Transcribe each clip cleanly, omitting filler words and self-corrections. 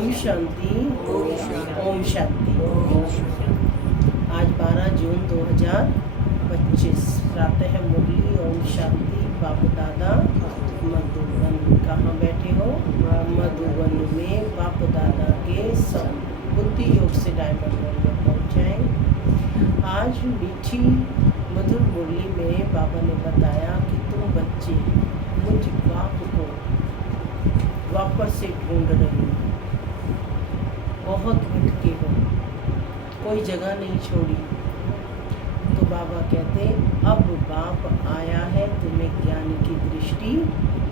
ओम शांति। ओम शांति। आज 12 जून 2025 प्रातः मुरली। ओम शांति। बाप दादा मधुबन। कहाँ बैठे हो? मधुबन में बाप दादा के सब बुद्धि योग से डायमंड वर्ल्ड में पहुँच जाए। आज मीठी मधुर मुरली में बाबा ने बताया कि तुम बच्चे मुझ बाप को वापस से ढूंढ रहे हो, बहुत भटके हो, कोई जगह नहीं छोड़ी। तो बाबा कहते अब बाप आया है तुम्हें ज्ञान की दृष्टि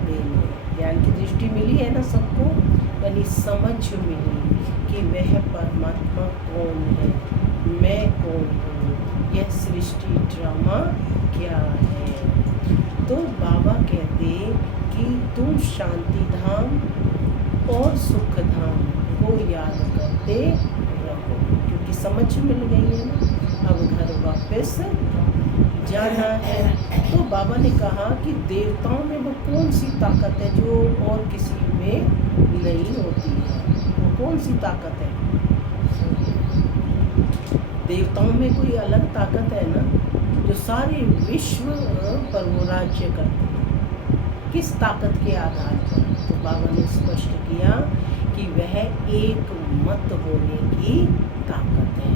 देने। ज्ञान की दृष्टि मिली है ना सबको, यानी समझ मिली कि वह परमात्मा कौन है, मैं कौन हूँ, यह सृष्टि ड्रामा क्या है। तो बाबा कहते कि तुम शांति धाम और सुख धाम को याद करते रहो, क्योंकि समझ मिल गई है ना, अब घर वापस जाना है। तो बाबा ने कहा कि देवताओं में वो कौन सी ताकत है जो और किसी में नहीं होती है। वो कौन सी ताकत है? देवताओं में कोई अलग ताकत है ना, जो सारे विश्व पर वो राज्य करते हैं। किस ताकत के आधार पर? तो बाबा ने स्पष्ट किया कि वह एक मत होने की ताकत है।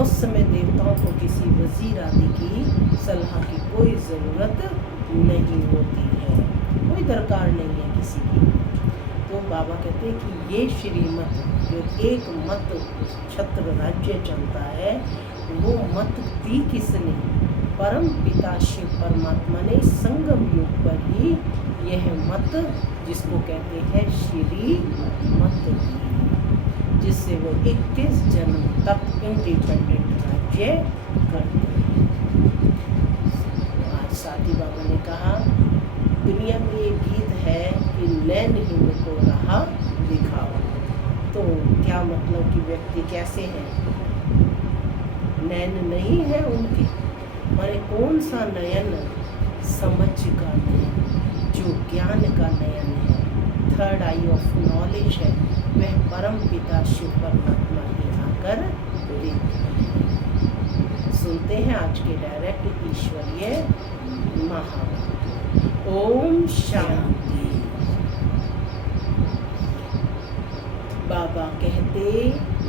उस समय देवताओं को किसी वजीर आदि की सलाह की कोई ज़रूरत नहीं होती है, कोई दरकार नहीं है किसी की। तो बाबा कहते हैं कि ये श्रीमत जो एक मत छत्र राज्य चलता है, वो मत दी किसने? परम पिता शिव परमात्मा ने संगम युग पर ही यह मत, जिसको कहते हैं श्री मत दी, जिससे वो 21 जन्म तक इंडिपेंडेंट राज्य करते हैं। आज साथी बाबा ने कहा दुनिया में ये गीत है कि नैनहीन को राह दिखाओ। तो क्या मतलब कि व्यक्ति कैसे हैं? नैन नहीं है उनके, माने कौन सा नयन? समझ का नयन, जो ज्ञान का नयन है, थर्ड आई ऑफ नॉलेज है, वह परम पिता शिव परमात्मा ही आकर देते हैं। सुनते हैं आज के डायरेक्ट ईश्वरीय महावाक्य। ओम शांति। बाबा कहते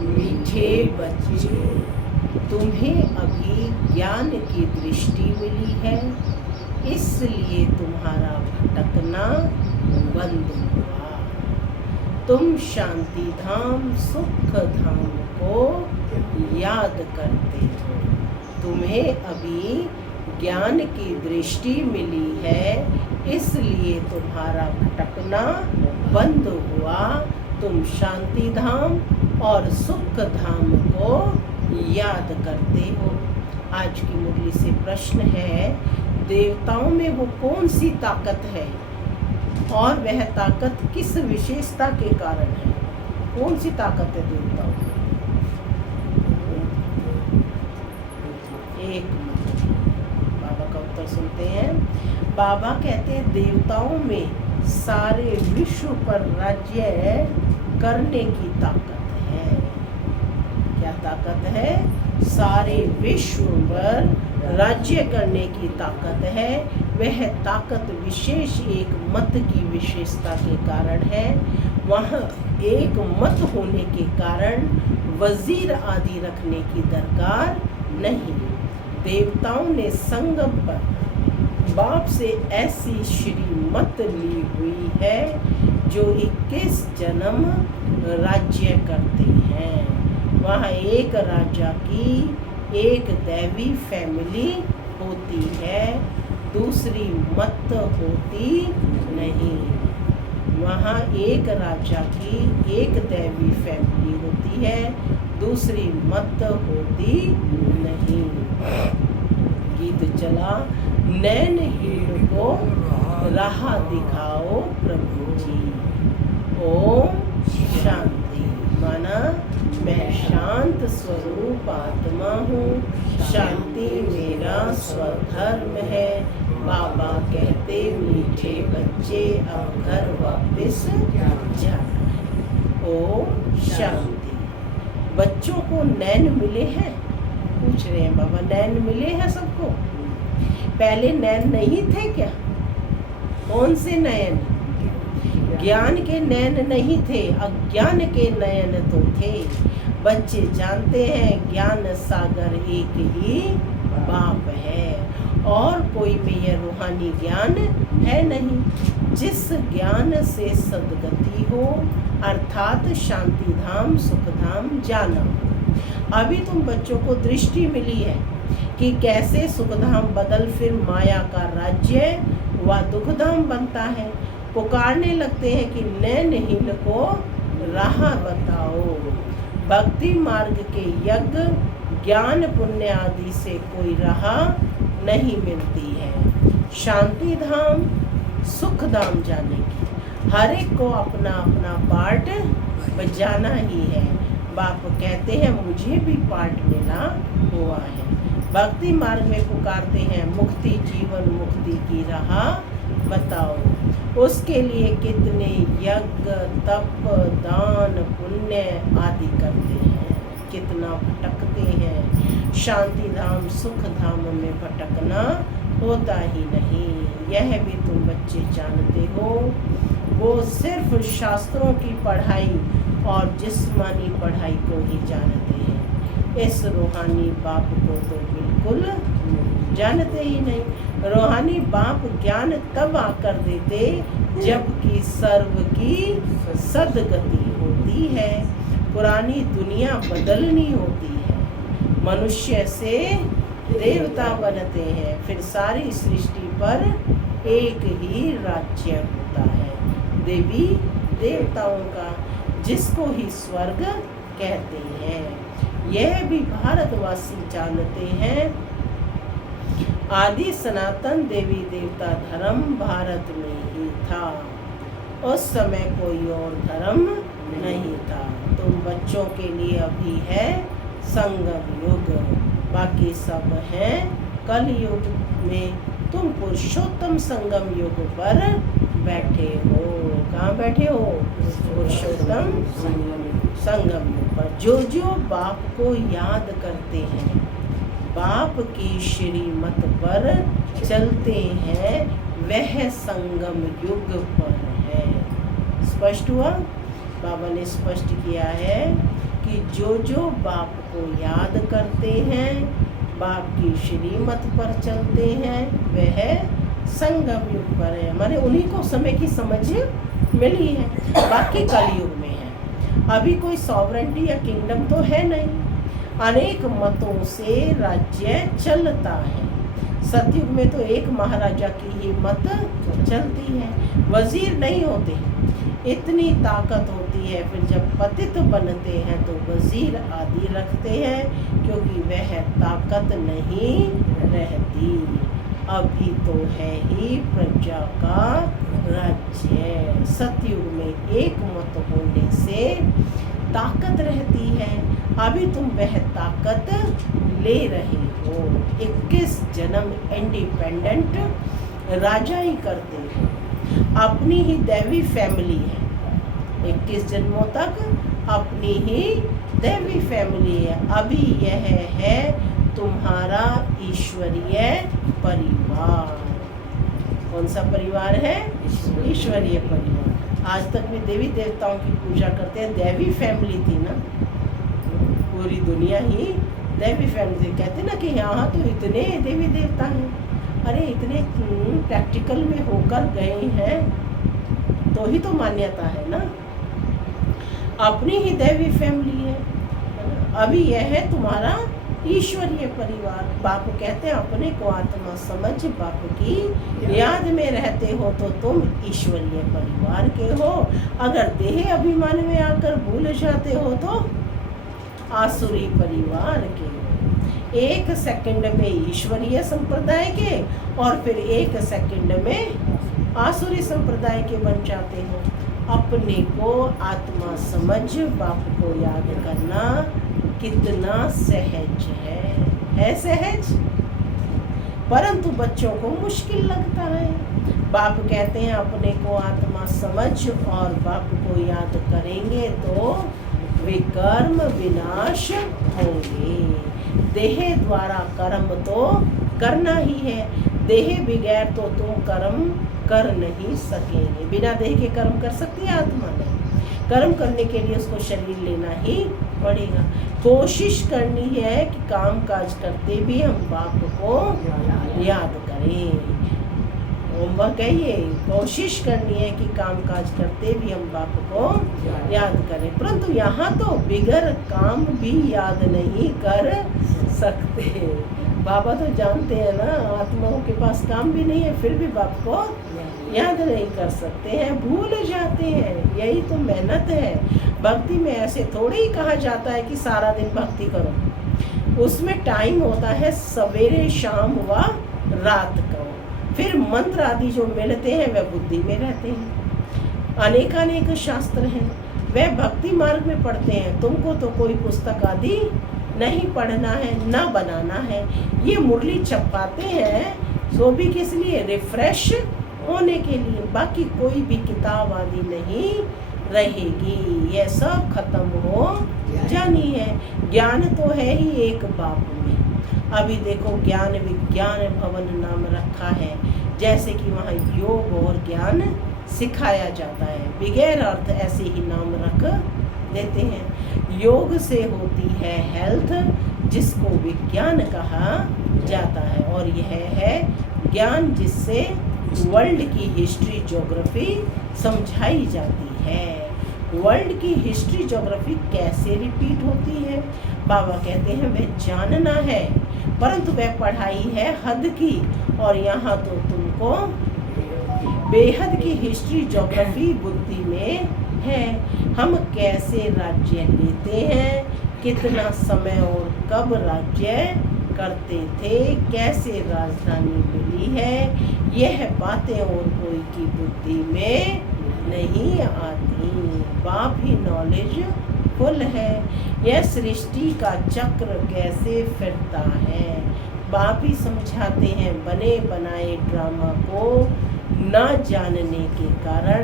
मीठे बच्चे, तुम्हें अभी ज्ञान की दृष्टि मिली है, इसलिए तुम्हारा भटकना बंद हुआ। तुम शांति धाम सुख धाम को याद करते हो। तुम्हें अभी ज्ञान की दृष्टि मिली है, इसलिए तुम्हारा भटकना बंद हुआ। तुम शांति धाम और सुख धाम को याद करते हो। आज की मुरली से प्रश्न है, देवताओं में वो कौन सी ताकत है और वह ताकत किस विशेषता के कारण है? कौन सी ताकत है देवताओं में? एक मिनट, बाबा का उत्तर सुनते हैं। बाबा कहते हैं देवताओं में सारे विश्व पर राज्य करने की ताकत है। क्या ताकत है? सारे विश्व पर राज्य करने की ताकत है। वह ताकत विशेष एक मत की विशेषता के कारण है। वहाँ एक मत होने के कारण वजीर आदि रखने की दरकार नहीं। देवताओं ने संगम पर बाप से ऐसी श्रीमत ली हुई है जो 21 जन्म राज्य करते हैं। वहाँ एक राजा की एक दैवी फैमिली होती है, दूसरी मत होती नहीं। वहाँ एक राजा की एक दैवी फैमिली होती है, दूसरी मत होती नहीं। गीत चला, नैनहीन को राह दिखाओ प्रभु जी। ओम शांति। माना मैं शांत स्वरूप आत्मा हूँ, शांति मेरा स्वधर्म है। बाबा कहते मीठे बच्चे अब घर वापस जाना है। ओम शांति। बच्चों को नैन मिले हैं? पूछ रहे हैं बाबा, नैन मिले हैं सबको? पहले नैन नहीं थे क्या? कौन से नयन? ज्ञान के नैन नहीं थे, अज्ञान के नयन तो थे। बच्चे जानते हैं ज्ञान सागर एक ही बाप है, और कोई में यह रूहानी ज्ञान है नहीं। जिस ज्ञान से सदगति हो, अर्थात शांति धाम सुख धाम जाना हो। अभी तुम बच्चों को दृष्टि मिली है कि कैसे सुखधाम बदल फिर माया का राज्य व दुखधाम बनता है। पुकारने लगते हैं कि नैनहीन को राह बताओ। भक्ति मार्ग के यज्ञ ज्ञान पुण्य आदि से कोई राह नहीं मिलती है शांति धाम सुख धाम जाने की। हर एक को अपना अपना पार्ट बजाना ही है। बाप कहते हैं मुझे भी पार्ट मिला हुआ है। भक्ति मार्ग में पुकारते हैं मुक्ति जीवन मुक्ति की राह बताओ। उसके लिए कितने यज्ञ तप दान पुण्य आदि करते हैं, कितना भटकते हैं। शांति धाम सुख धाम में भटकना होता ही नहीं, यह भी तुम बच्चे जानते हो। वो सिर्फ शास्त्रों की पढ़ाई और जिस्मानी पढ़ाई को ही जानते हैं। इस रूहानी बाप को तो बिल्कुल जानते ही नहीं। रूहानी बाप ज्ञान तब आकर देते जबकि सर्व की सदगति होती है। पुरानी दुनिया बदलनी होती है, मनुष्य से देवता बनते हैं, फिर सारी सृष्टि पर एक ही राज्य होता है देवी देवताओं का, जिसको ही स्वर्ग कहते हैं। यह भी भारतवासी जानते हैं। आदि सनातन देवी देवता धर्म भारत में ही था, उस समय कोई और धर्म नहीं था। तुम बच्चों के लिए अभी है संगम युग, बाकी सब है कल युग में। तुम पुरुषोत्तम संगम युग पर बैठे हो। कहाँ बैठे हो? पुरुषोत्तम संगम युग पर। जो जो बाप को याद करते हैं, बाप की श्रीमत पर चलते हैं, वह संगम युग पर है। स्पष्ट हुआ? बाबा ने स्पष्ट किया है कि जो जो बाप को याद करते हैं, बाप की श्रीमत पर चलते हैं, वह संगम युग पर है। माने उन्हीं को समय की समझ मिली है, बाकी कलयुग में है। अभी कोई सॉवरेंटी या किंगडम तो है नहीं, अनेक मतों से राज्य चलता है। सतयुग में तो एक महाराजा की ही मत चलती है, वजीर नहीं होते। इतनी ताकत होती है, फिर जब पतित बनते हैं तो वजीर आदि रखते हैं, क्योंकि वह ताकत नहीं रहती। अभी तो है ही प्रजा का राज्य। सतयुग में एक मत होने से ताकत रहती है। अभी तुम वह ताकत ले रहे हो। 21 जन्म इंडिपेंडेंट राजा ही करते हो, अपनी ही दैवी फैमिली है। 21 जन्मों तक अपनी ही दैवी फैमिली है। अभी यह है तुम्हारा ईश्वरीय परिवार। कौन सा परिवार है? ईश्वरीय परिवार। आज तक भी देवी देवताओं की पूजा करते हैं, दैवी फैमिली थी ना, पूरी दुनिया ही दैवी फैमिली। कहते ना कि यहाँ तो इतने देवी देवता हैं। अरे इतने प्रैक्टिकल में होकर गए हैं तो ही तो मान्यता है ना। अपनी ही दैवी फैमिली है। अभी यह है तुम्हारा ईश्वरीय परिवार। बाप कहते हैं अपने को आत्मा समझ बाप की याद में रहते हो तो तुम ईश्वरीय परिवार के हो। अगर देह अभिमान में आकर भूल जाते हो तो आसुरी परिवार के हो। 1 सेकंड में ईश्वरीय संप्रदाय के और फिर 1 सेकंड में आसुरी संप्रदाय के बन जाते हो। अपने को आत्मा समझ बाप को याद करना कितना सहज है सहज, परंतु बच्चों को मुश्किल लगता है। बाप कहते हैं अपने को आत्मा समझ और बाप को याद करेंगे तो विकर्म विनाश होंगे। देह द्वारा कर्म तो करना ही है, देह बगैर तो तुम कर्म कर नहीं सकेंगे। बिना देह के कर्म कर सकती है आत्मा? नहीं। कर्म करने के लिए उसको शरीर लेना ही पड़ेगा। कोशिश करनी है कि काम काज करते भी हम बाप को याद करें। होमवर्क है ये, कोशिश करनी है कि काम काज करते भी हम बाप को याद करें। परंतु यहाँ तो बिगर काम भी याद नहीं कर सकते। बाबा तो जानते हैं ना, आत्माओं के पास काम भी नहीं है फिर भी बाप को याद नहीं कर सकते हैं, भूल जाते हैं। यही तो मेहनत है भक्ति में। ऐसे थोड़ी ही कहा जाता है कि सारा दिन भक्ति करो, उसमें टाइम होता है सवेरे शाम व रात को। फिर मंत्र आदि जो मिलते हैं वह बुद्धि में रहते हैं। अनेक शास्त्र हैं, वह भक्ति मार्ग में पढ़ते हैं। तुमको तो कोई पुस्तक आदि नहीं पढ़ना है, ना बनाना है। ये मुरली छपाते हैं सो भी किस लिए? रिफ्रेश होने के लिए। बाकी कोई भी किताब आदि नहीं रहेगी, यह सब खत्म हो जानी है। ज्ञान तो है ही एक बाप में। अभी देखो ज्ञान विज्ञान भवन नाम रखा है, जैसे कि वहाँ योग और ज्ञान सिखाया जाता है। बगैर अर्थ ऐसे ही नाम रख देते हैं। योग से होती है हेल्थ, जिसको विज्ञान कहा जाता है, और यह है ज्ञान जिससे वर्ल्ड की हिस्ट्री ज्योग्राफी समझाई जाती है। वर्ल्ड की हिस्ट्री ज्योग्राफी कैसे रिपीट होती है? बाबा कहते हैं वह जानना है, परंतु वह पढ़ाई है हद की, और यहाँ तो तुमको बेहद की हिस्ट्री ज्योग्राफी बुद्धि में है। हम कैसे राज्य लेते हैं, कितना समय और कब राज्य करते थे, कैसे राजधानी मिली है, यह बातें और कोई की बुद्धि में नहीं आती। बाप ही नॉलेज फुल है। यह सृष्टि का चक्र कैसे फिरता है, बाप ही समझाते हैं। बने बनाए ड्रामा को न जानने के कारण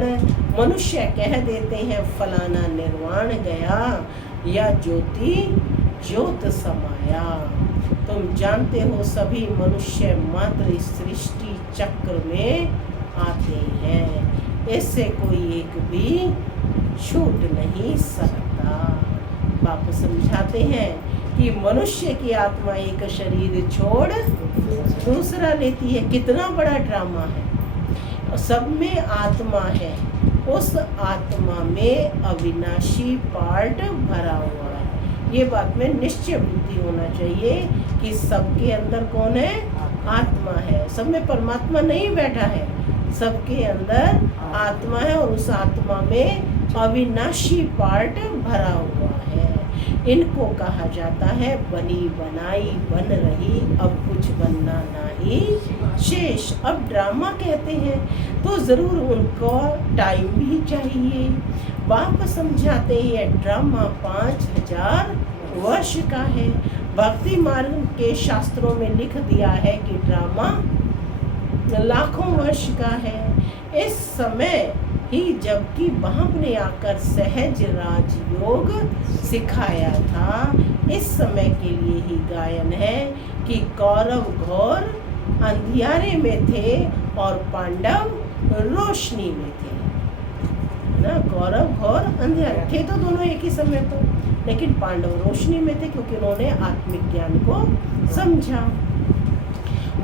मनुष्य कह देते हैं फलाना निर्वाण गया या ज्योति ज्योत समाया। तुम जानते हो सभी मनुष्य मात्र इस सृष्टि चक्र में आते हैं, इससे कोई एक भी छूट नहीं सकता। बाप समझाते हैं कि मनुष्य की आत्मा एक शरीर छोड़ दूसरा लेती है। कितना बड़ा ड्रामा है। सब में आत्मा है, उस आत्मा में अविनाशी पार्ट भरा हुआ है। ये बात में निश्चय बुद्धि होना चाहिए कि सबके अंदर कौन है? आत्मा है। सब में परमात्मा नहीं बैठा है, सबके अंदर आत्मा है, और उस आत्मा में अविनाशी पार्ट भरा हुआ है। इनको कहा जाता है बनी बनाई बन रही, अब कुछ बनना नहीं शेष। अब ड्रामा कहते हैं तो ज़रूर उनको टाइम भी चाहिए। बाप समझाते हैं ड्रामा 5000 वर्ष का है। भक्ति मार्ग के शास्त्रों में लिख दिया है कि ड्रामा लाखों वर्ष का है। इस समय ही जबकि बाप ने आकर सहज राजयोग सिखाया था, इस समय के लिए ही गायन है कि कौरव घोर अंधियारे में थे और पांडव रोशनी में थे ना। कौरव घोर अंधियारे थे तो दोनों एक ही समय पर, लेकिन पांडव रोशनी में थे क्योंकि उन्होंने आत्मिक ज्ञान को समझा।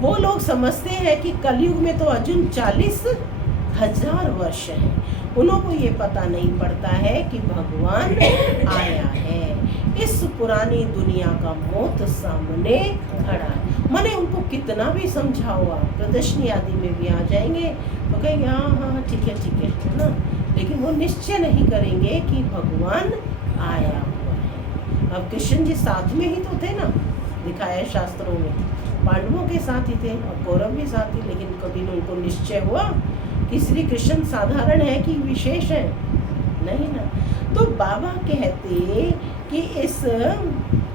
वो लोग समझते हैं कि कलयुग में तो अर्जुन 40,000 वर्ष है। उनको ये पता नहीं पड़ता है कि भगवान आया है। इस पुरानी दुनिया का मौत सामने खड़ा है। माने उनको कितना भी समझाओ, आप प्रदर्शनी आदि में भी आ जाएंगे तो कहेंगे हाँ हाँ ठीक है ना, लेकिन वो निश्चय नहीं करेंगे कि भगवान आया हुआ है। अब कृष्ण जी साथ में ही तो थे ना, दिखाया शास्त्रों में। पांडवों के साथ ही थे और कौरव भी साथ ही, लेकिन कभी उनको निश्चय हुआ कि श्री कृष्ण साधारण है कि विशेष है? नहीं ना। तो बाबा कहते कि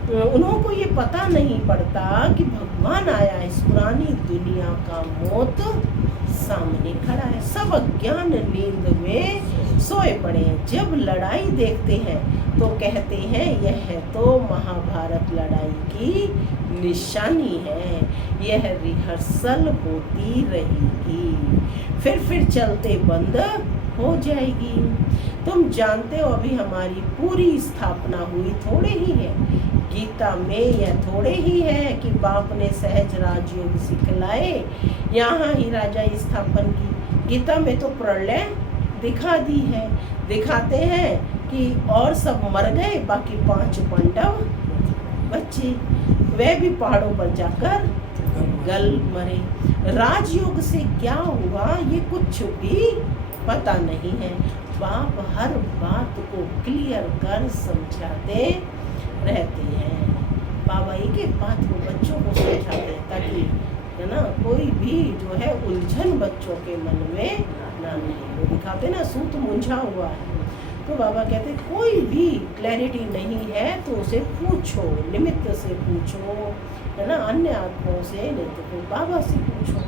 उनको ये पता नहीं पड़ता कि भगवान आया इस पुरानी दुनिया का मौत सामने खड़ा है। सब अज्ञान नींद में सोए पड़े हैं। जब लड़ाई देखते हैं तो कहते हैं यह तो महाभारत लड़ाई की निशानी है, यह रिहर्सल होती रहेगी, फिर चलते बंद हो जाएगी। तुम जानते हो अभी हमारी पूरी स्थापना हुई थोड़े ही है। गीता में यह थोड़े ही है कि बाप ने सहज राजयोग सिखलाए, यहाँ ही राजा स्थापन की। गीता में तो प्रलय दिखा दी है। दिखाते हैं कि और सब मर गए, बाकी 5 पांडव बच्चे, वे भी पहाड़ों पर जाकर गल मरे। राजयोग से क्या हुआ ये कुछ भी पता नहीं है। बाप हर बात को क्लियर कर समझाते रहते हैं। बाबा एक एक बात को बच्चों को समझाते हैं ताकि है ना कोई भी जो है उलझन बच्चों के मन में ना नहीं। वो दिखाते ना सूत मुंझा हुआ है, तो बाबा कहते कोई भी क्लैरिटी नहीं है तो उसे पूछो, निमित्त से पूछो, है ना, अन्य आत्माओं से नहीं तो फिर बाबा से पूछो।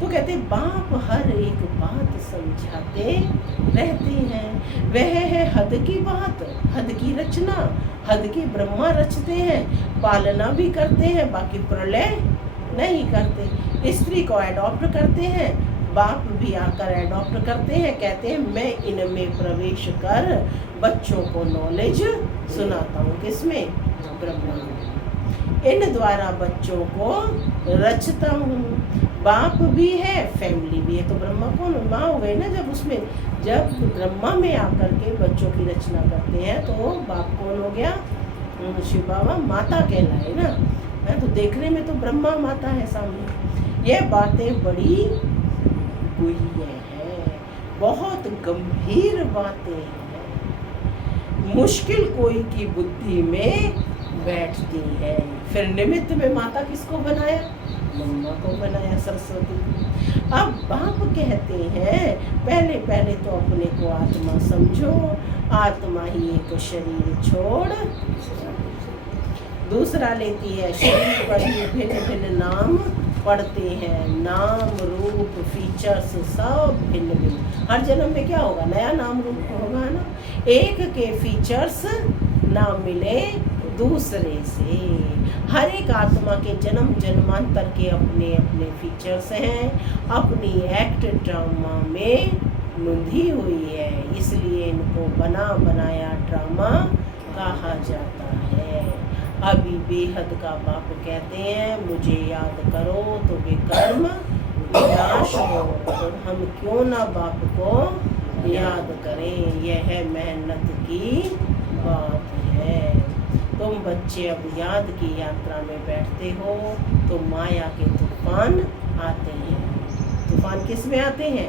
तो कहते बाप हर एक बात समझाते रहते हैं। वह है हद की बात, हद की रचना, हद की ब्रह्मा रचते हैं, पालना भी करते हैं, बाकी प्रलय नहीं करते। स्त्री को एडॉप्ट करते हैं, बाप भी आकर एडॉप्ट करते हैं, कहते हैं मैं इनमें प्रवेश कर बच्चों को नॉलेज सुनाता हूँ। किसमें? ब्रह्मा में। इन द्वारा बच्चों को रचता हूँ। बाप भी है, फैमिली भी है। तो ब्रह्मा कौन? माँ हो गई ना। जब ब्रह्मा में आकर के बच्चों की रचना करते हैं तो बाप कौन हो गया? शिव बाबा माता कहलाए ना। है तो देखने में तो ब्रह्मा माता है सामने। ये बातें बड़ी गुह्य हैं, बहुत गंभीर बातें हैं, मुश्किल कोई की बुद्धि में बैठती है। फिर निमित्त में माता किसको बनाया? मम्मा को बनाया, सरस्वती। अब बाप कहते हैं पहले तो अपने को आत्मा समझो, आत्मा ही एक शरीर छोड़ दूसरा लेती है। शरीर पर ही भिन्न भिन्न नाम पढ़ते हैं, नाम रूप फीचर्स सब भिन्न भिन्न। हर जन्म में क्या होगा? नया नाम रूप होगा ना। एक के फीचर्स ना मिले दूसरे से। हर एक आत्मा के जन्म जन्मांतर के अपने अपने फीचर्स हैं, अपनी एक्ट ड्रामा में नूंधी हुई है, इसलिए इनको बना बनाया ड्रामा कहा जाता है। अभी बेहद का बाप कहते हैं मुझे याद करो तो बेकर्म विनाश हो। तो हम क्यों ना बाप को याद करें, यह है मेहनत की बात है। तुम बच्चे अब याद की यात्रा में बैठते हो तो माया के तूफान आते हैं। तूफान किस में आते हैं?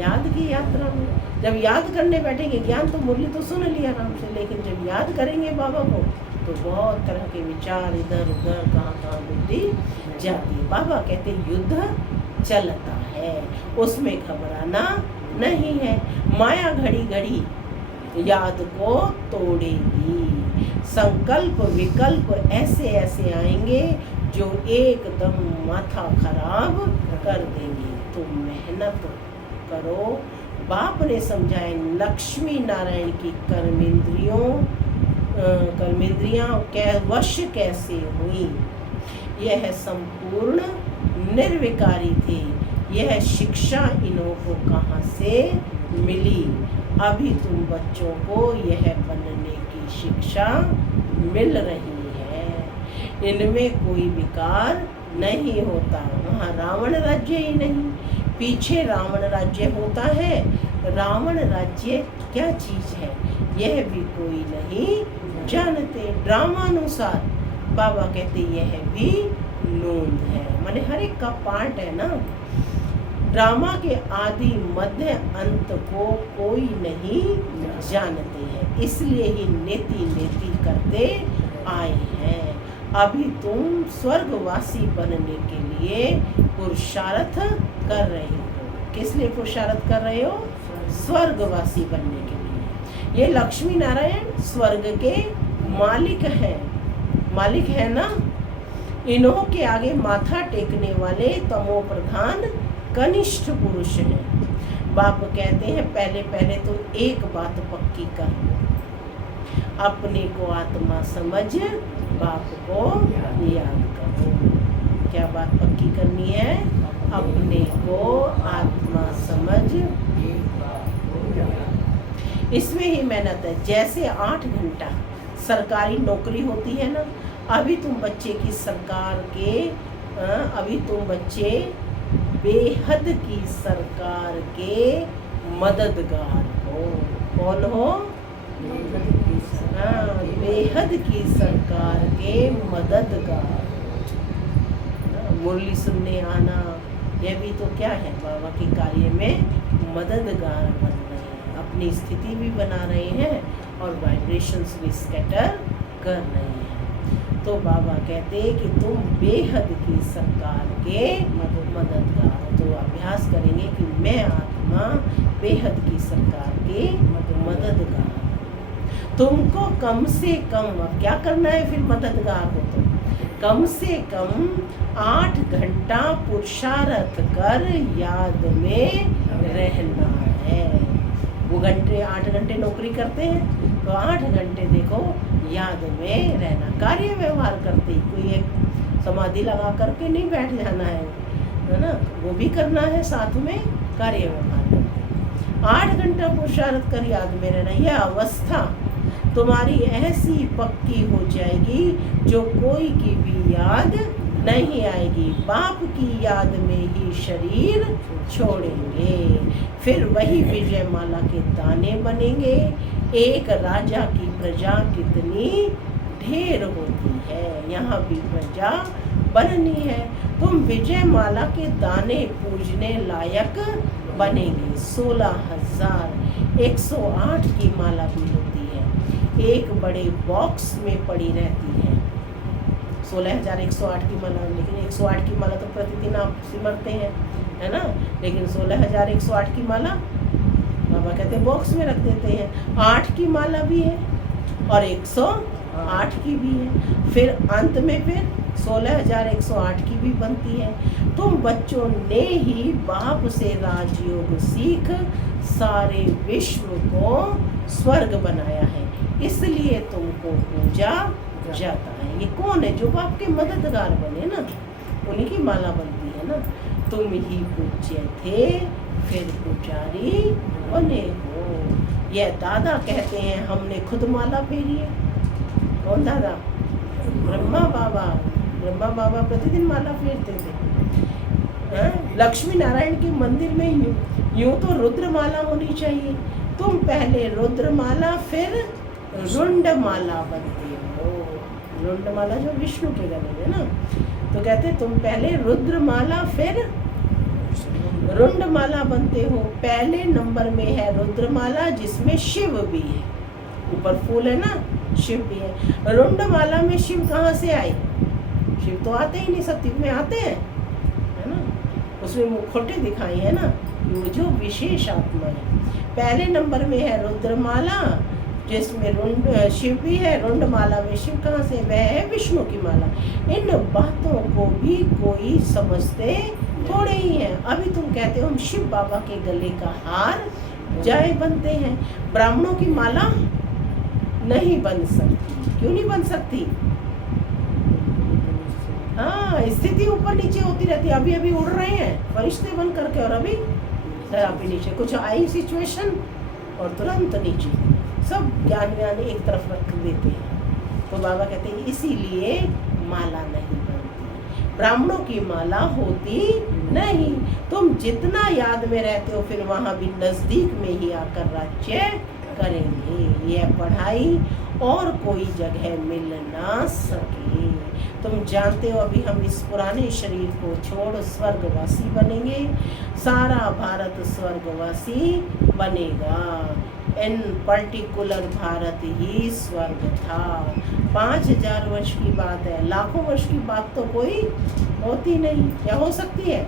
याद की यात्रा में। जब याद करने बैठेंगे, ज्ञान तो मुरली तो सुन लिया आराम से, लेकिन जब याद करेंगे बाबा को तो बहुत तरह के विचार इधर उधर कहाँ बुद्धि जाती है। बाबा कहते युद्ध चलता है, उसमें घबराना नहीं है। माया घड़ी घड़ी याद को तोड़ेगी। संकल्प विकल्प ऐसे ऐसे आएंगे जो एकदम माथा खराब कर देंगे। तो मेहनत करो। बाप ने समझाए लक्ष्मी नारायण की कर्मेंद्रियां वश कैसे हुई। यह संपूर्ण निर्विकारी थी। यह शिक्षा इन्हों को कहाँ से मिली? अभी तुम बच्चों को यह बनने की शिक्षा मिल रही है। इनमें कोई विकार नहीं होता। वहाँ रावण राज्य ही नहीं, पीछे रावण राज्य होता है। रावण राज्य क्या चीज है यह भी कोई नहीं जानते। ड्रामानुसार बाबा कहते यह भी नोंद है, माने हर एक का पार्ट है ना। ड्रामा के आदि मध्य अंत को कोई नहीं जानते हैं, इसलिए ही नेति नेति करते आए हैं। अभी तुम स्वर्गवासी बनने के लिए पुरुषार्थ कर रहे हो। किस लिए पुरुषार्थ कर रहे हो? स्वर्गवासी बनने के लिए। ये लक्ष्मी नारायण स्वर्ग के मालिक है ना। इन्हों के आगे माथा टेकने वाले तमो प्रधान कनिष्ठ पुरुष हैं। बाप कहते हैं पहले पहले तो एक बात पक्की कर, अपने को आत्मा समझ बाप को याद करो। क्या बात पक्की करनी है? अपने को आत्मा समझ। इसमें ही मेहनत है। जैसे 8 घंटा सरकारी नौकरी होती है ना, अभी तुम बच्चे की सरकार के अभी तुम बच्चे बेहद की सरकार के मददगार हो। कौन हो? बेहद की सरकार के मददगार। मुरली सुनने आना, यह भी तो क्या है? बाबा के कार्य में मददगार बन रहे हैं, अपनी स्थिति भी बना रहे हैं और वाइब्रेशंस भी स्कैटर कर रहे हैं। तो बाबा कहते हैं कि तुम बेहद की सरकार के मददगार हो। तो अभ्यास करेंगे कि मैं आत्मा बेहद की सरकार के मददगार। तुमको कम से कम, अब क्या करना है फिर मददगार हो तो कम से कम 8 घंटा पुरुषार्थ कर याद में रहना है। वो 8 घंटे नौकरी करते हैं तो 8 घंटे देखो याद में रहना। कार्य व्यवहार करते ही कोई एक समाधि लगा करके नहीं बैठ जाना है ना, वो भी करना है साथ में कार्य व्यवहार करते। 8 घंटा पुरुषार्थ कर याद में रहना, यह अवस्था तुम्हारी ऐसी पक्की हो जाएगी जो कोई की भी याद नहीं आएगी। बाप की याद में ही शरीर छोड़ेंगे, फिर वही विजय माला के दाने बनेंगे। एक राजा की प्रजा कितनी ढेर होती है, यहाँ भी प्रजा बननी है। तुम विजय माला के दाने पूजने लायक बनेंगे। 16,108 की माला भी होती है, एक बड़े बॉक्स में पड़ी रहती है। 16,108 की माला, लेकिन 108 की माला तो प्रतिदिन आप सिमरते हैं, है ना, लेकिन 16,108 की माला बाबा कहते हैं बॉक्स में रख देते हैं। 8 की माला भी है और 108 की भी है, फिर अंत में फिर 16,108 की भी बनती है। तुम बच्चों ने ही बाप से राजयोग सीख सारे विश्व को स्वर्ग बनाया है, इसलिए तुमको पूजा जाता है। ये कौन है? जो बाप के मददगार बने ना, उन्हीं की माला बनती है ना। तुम ही पूज्य थे फिर पुजारी बने हो। यह दादा कहते हैं हमने खुद माला फेरी है। कौन दादा? ब्रह्मा बाबा। ब्रह्मा बाबा प्रतिदिन माला फेरते थे। लक्ष्मी नारायण के मंदिर में यूं तो रुद्रमाला होनी चाहिए। तुम पहले रुद्रमाला फिर रुंडमाला बनते हो। रुंडमाला जो विष्णु के गले में ना, तो कहते तुम पहले रुद्रमाला फिर रुंडमाला बनते हो। पहले नंबर में है रुद्रमाला जिसमें शिव भी है, ऊपर फूल है ना, शिव भी है। रुंडमाला में शिव कहाँ से आए? शिव तो आते ही नहीं, सत्युग में आते हैं, है ना, उसमें मुखौटे दिखाई है ना, वो जो विशेष आत्मा है। पहले नंबर में है रुद्रमाला जिसमें रुंड शिव भी है। रुंडमाला में शिव कहाँ से? वह है विष्णु की माला। इन बातों को भी कोई समझते थोड़े ही हैं। अभी तुम कहते हो हम शिव बाबा के गले का हार जय बनते हैं। ब्राह्मणों की माला नहीं बन सकती। क्यों नहीं बन सकती? हाँ, स्थिति ऊपर नीचे होती रहती है। अभी अभी उड़ रहे हैं फरिश्ते बन करके, और अभी जरा भी नीचे कुछ आई सिचुएशन और तुरंत नीचे। सब ज्ञान व्यान एक तरफ रख देते हैं। तो बाबा कहते हैं इसीलिए माला नहीं बनती, ब्राह्मणों की माला होती नहीं। तुम जितना याद में रहते हो फिर वहाँ भी नज़दीक में ही आकर राज्य करेंगे। यह पढ़ाई और कोई जगह मिल ना सके। तुम जानते हो अभी हम इस पुराने शरीर को छोड़ स्वर्गवासी बनेंगे। सारा भारत स्वर्गवासी बनेगा। इन पर्टिकुलर भारत ही स्वर्ग था। 5,000 वर्ष की बात है, लाखों वर्ष की बात तो कोई होती नहीं। क्या हो सकती है?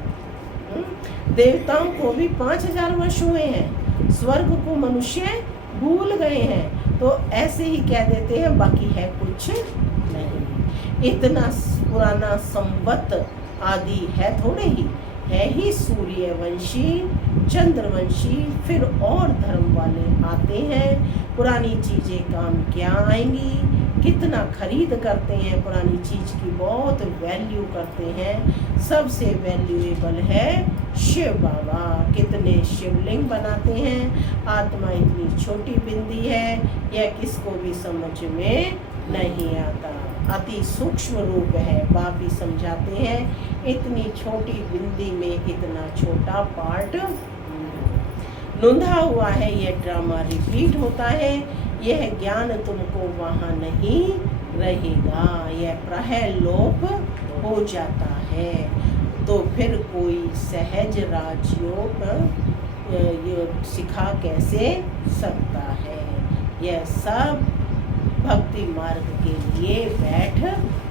देवताओं को भी 5,000 वर्ष हुए हैं, स्वर्ग को मनुष्य भूल गए हैं। तो ऐसे ही कह देते हैं, बाकी है कुछ नहीं। इतना पुराना संवत आदि है थोड़े ही है ही सूर्यवंशी चंद्रवंशी, फिर और धर्म वाले आते हैं। पुरानी चीज़ें काम क्या आएंगी, कितना खरीद करते हैं, पुरानी चीज़ की बहुत वैल्यू करते हैं। सबसे वैल्यूएबल है शिव बाबा। कितने शिवलिंग बनाते हैं। आत्मा इतनी छोटी बिंदी है, यह किसको भी समझ में नहीं आता। अति सूक्ष्म रूप है। बाप भी समझाते हैं इतनी छोटी बिंदी में इतना छोटा पार्ट लुंधा हुआ है। यह ड्रामा रिपीट होता है। यह ज्ञान तुमको वहाँ नहीं रहेगा, यह प्रहलोप हो जाता है। तो फिर कोई सहज राजयोग सिखा कैसे सकता है। यह सब भक्ति मार्ग के लिए बैठ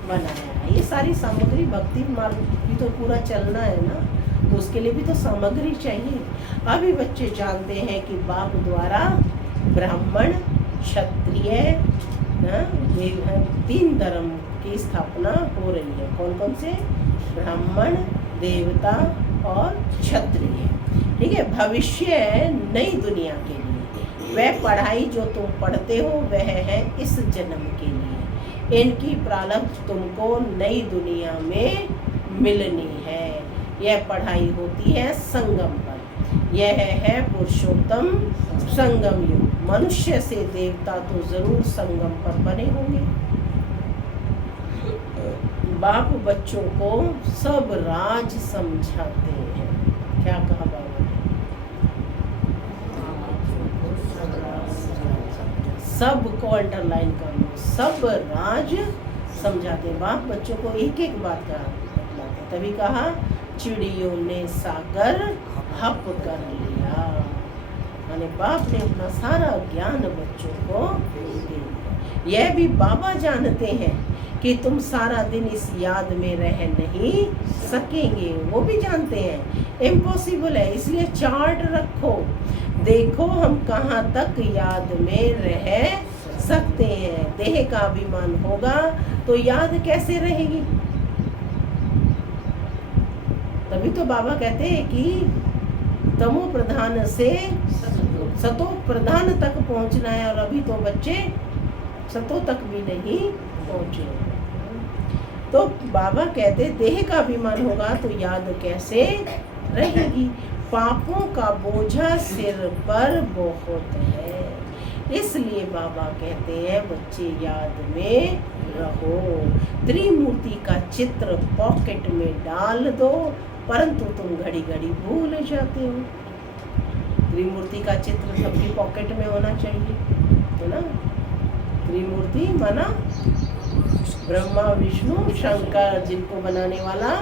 बनाया है। ये सारी सामग्री भक्ति मार्ग भी तो पूरा चलना है ना, तो उसके लिए भी तो सामग्री चाहिए। अभी बच्चे जानते हैं कि बाप द्वारा ब्राह्मण क्षत्रिय तीन धर्म की स्थापना हो रही है। कौन कौन से? ब्राह्मण, देवता और क्षत्रिय। ठीक है। भविष्य नई दुनिया के लिए वह पढ़ाई जो तुम पढ़ते हो वह है इस जन्म के लिए। इनकी प्रारब्ध तुमको नई दुनिया में मिलनी है। यह पढ़ाई होती है संगम पर। यह है पुरुषोत्तम संगम युग। मनुष्य से देवता तो जरूर संगम पर बने होंगे। बाप बच्चों को सब राज समझाते हैं। क्या कहा बाबा ने? सबको अंडरलाइन कर लो। सब राज समझाते हैं। बाप बच्चों को एक एक बात का बतलाते। तभी कहा चिड़ियों ने सागर हप कर लिया। माने बाप ने अपना सारा ज्ञान बच्चों को दे दिया। यह भी बाबा जानते हैं कि तुम सारा दिन इस याद में रह नहीं सकेंगे। वो भी जानते हैं इम्पॉसिबल है। इसलिए चार्ट रखो, देखो हम कहाँ तक याद में रह सकते हैं। देह का अभिमान होगा तो याद कैसे रहेगी। तभी तो बाबा कहते हैं कि तमो प्रधान से सतो प्रधान तक पहुंचना है, और अभी तो बच्चे सतो तक भी नहीं पहुंचे। तो बाबा कहते देह का अभिमान होगा तो याद कैसे रहेगी। पापों का बोझा सिर पर बहुत है। इसलिए बाबा कहते हैं बच्चे याद में रहो। त्रिमूर्ति का चित्र पॉकेट में डाल दो, परंतु तुम घड़ी घड़ी भूल जाते हो। त्रिमूर्ति का चित्र सबकी पॉकेट में होना चाहिए, है ना। त्रिमूर्ति माना ब्रह्मा विष्णु शंकर, जिनको बनाने वाला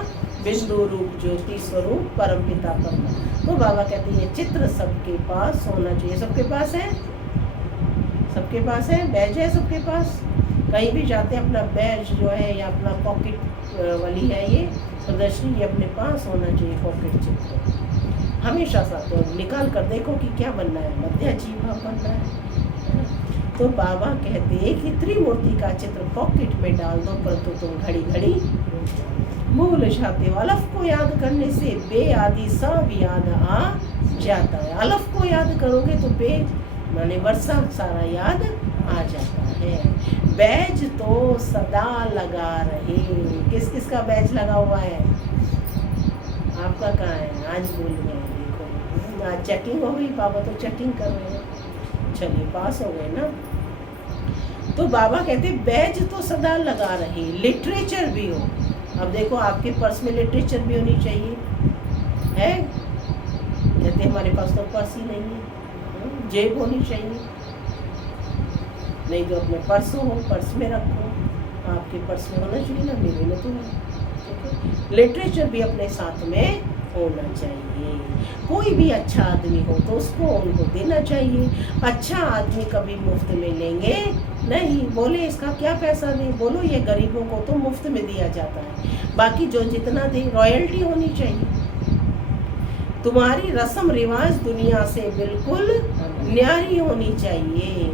बिंदु रूप ज्योति स्वरूप परमपिता परम। तो बाबा कहते हैं ये चित्र सबके पास होना चाहिए। सबके पास है, सबके पास है, बैज है सबके पास। कहीं भी जाते हैं अपना बैज जो है या अपना पॉकेट वाली है ये प्रदर्शनी, ये अपने पास होना चाहिए। पॉकेट चित्र हमेशा साथ हो, निकाल कर देखो कि क्या बनना है, मध्य जीवा बनना है। तो बाबा कहते हैं कि त्रिमूर्ति का चित्र पॉकेट में डाल दो, परंतु तुम घड़ी घड़ी भूल जाते हो। अलफ को याद करने से बे आदि सब याद आ जाता है। अलफ को याद करोगे तो बे माने वर्षा सारा याद आ जाता है। बैज तो सदा लगा रहे। किस किस का बैज लगा हुआ है? आपका कहाँ है? आज भूल गए। देखो आज चेकिंग हो गई, बाबा तो चेकिंग कर रहे हैं। चलिए पास हो गए ना। तो बाबा कहते बैज तो सदा लगा रहे, लिटरेचर भी हो। अब देखो आपके पर्स में लिटरेचर भी होनी चाहिए, है? कहते हमारे पास तो पर्स ही नहीं है, जेब होनी चाहिए। नहीं तो अपने पर्स हो, पर्स में रखो। आपके पर्स में होना चाहिए ना, मेरे में तो नहीं। लिटरेचर भी अपने साथ में होना चाहिए। कोई भी अच्छा आदमी हो तो उसको उनको देना चाहिए। अच्छा आदमी कभी मुफ्त में लेंगे नहीं। बोले इसका क्या पैसा दें, बोलो ये गरीबों को तो मुफ्त में दिया जाता है, बाकी जो जितना दे रॉयल्टी होनी चाहिए। तुम्हारी रस्म रिवाज दुनिया से बिल्कुल न्यारी होनी चाहिए।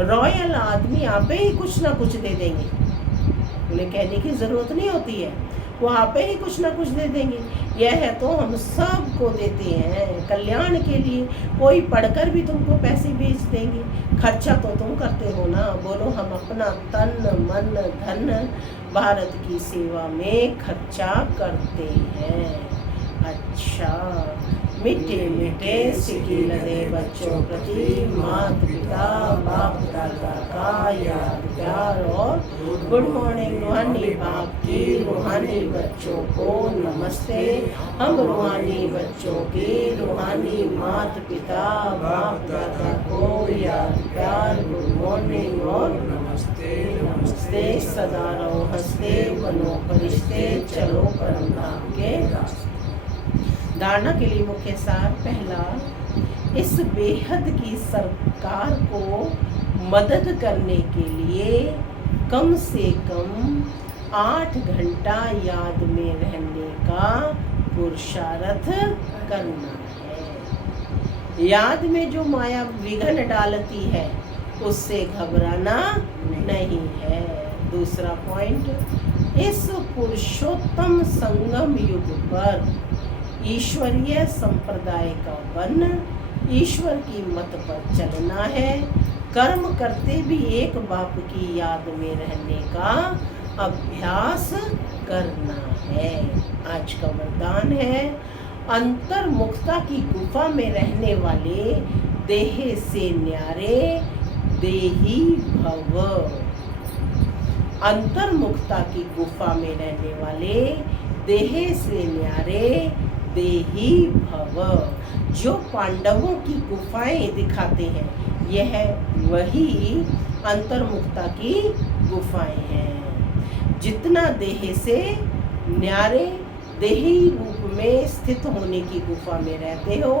रॉयल आदमी आप ही कुछ ना कुछ दे देंगे, उन्हें कहने की ज़रूरत नहीं होती है। वो आपे ही कुछ ना कुछ दे देंगे। यह है तो हम सबको देते हैं कल्याण के लिए। कोई पढ़कर भी तुमको पैसे भेज देंगे, खर्चा तो तुम करते हो ना। बोलो हम अपना तन मन धन भारत की सेवा में खर्चा करते हैं। अच्छा, मीठे मीठे सिटी लगे बच्चों प्रति माता पिता बाप दादा का याद प्यार और गुड मॉर्निंग रूहानी बाप की रूहानी बच्चों को नमस्ते। हम रूहानी बच्चों की रूहानी माता पिता बाप दादा को याद प्यार गुड मॉर्निंग और नमस्ते नमस्ते। सदा रहो हंसते बनो फरिश्ते चलो परम धाम के रास्ते। धारणा के लिए मुख्य सार। पहला, इस बेहद की सरकार को मदद करने के लिए कम से कम 8 घंटा याद में रहने का पुरुषार्थ करना है। याद में जो माया विघ्न डालती है उससे घबराना नहीं है। दूसरा पॉइंट, इस पुरुषोत्तम संगम युग पर ईश्वरीय संप्रदाय का वन ईश्वर की मत पर चलना है। कर्म करते भी एक बाप की याद में रहने का अभ्यास करना है। आज का वरदान है, अंतर्मुखता की गुफा में रहने वाले देह से न्यारे देही भव। अंतर्मुखता की गुफा में रहने वाले देह से न्यारे देही भव। जो पांडवों की गुफाएं दिखाते हैं, यह वही अंतर्मुखता की गुफाएं हैं। जितना देह से न्यारे देही रूप में स्थित होने की गुफा में रहते हो,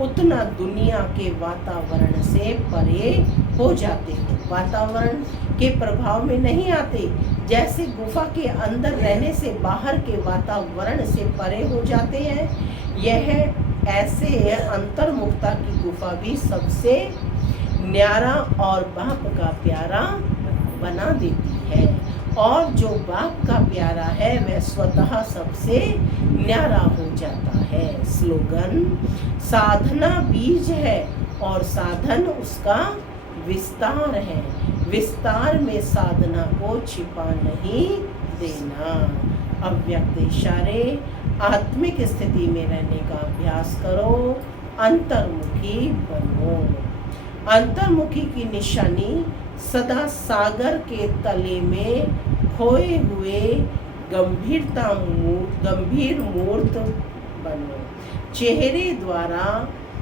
उतना दुनिया के वातावरण से परे हो जाते हो। वातावरण के प्रभाव में नहीं आते। जैसे गुफा के अंदर रहने से बाहर के वातावरण से परे हो जाते हैं, यह ऐसे अंतर्मुखता की गुफा भी सबसे न्यारा और बाप का प्यारा बना देती है। और जो बाप का प्यारा है वह स्वतः सबसे न्यारा हो जाता है। स्लोगन, साधना बीज है और साधन उसका विस्तार है। विस्तार में साधना को छिपा नहीं देना। अव्यक्त इशारे, आत्मिक स्थिति में रहने का अभ्यास करो। अंतर्मुखी बनो। अंतर्मुखी की निशानी सदा सागर के तले में खोए हुए गंभीर मूर्त बनो। चेहरे द्वारा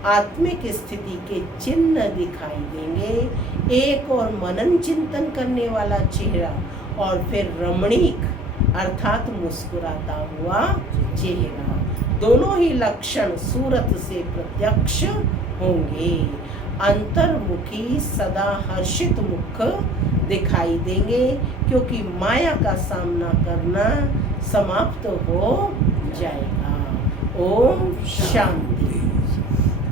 आत्मिक स्थिति के चिन्ह दिखाई देंगे। एक और मनन चिंतन करने वाला चेहरा और फिर रमणीक अर्थात मुस्कुराता हुआ चेहरा, दोनों ही लक्षण सूरत से प्रत्यक्ष होंगे। अंतर्मुखी सदा हर्षित मुख दिखाई देंगे, क्योंकि माया का सामना करना समाप्त हो जाएगा। ओम शांति।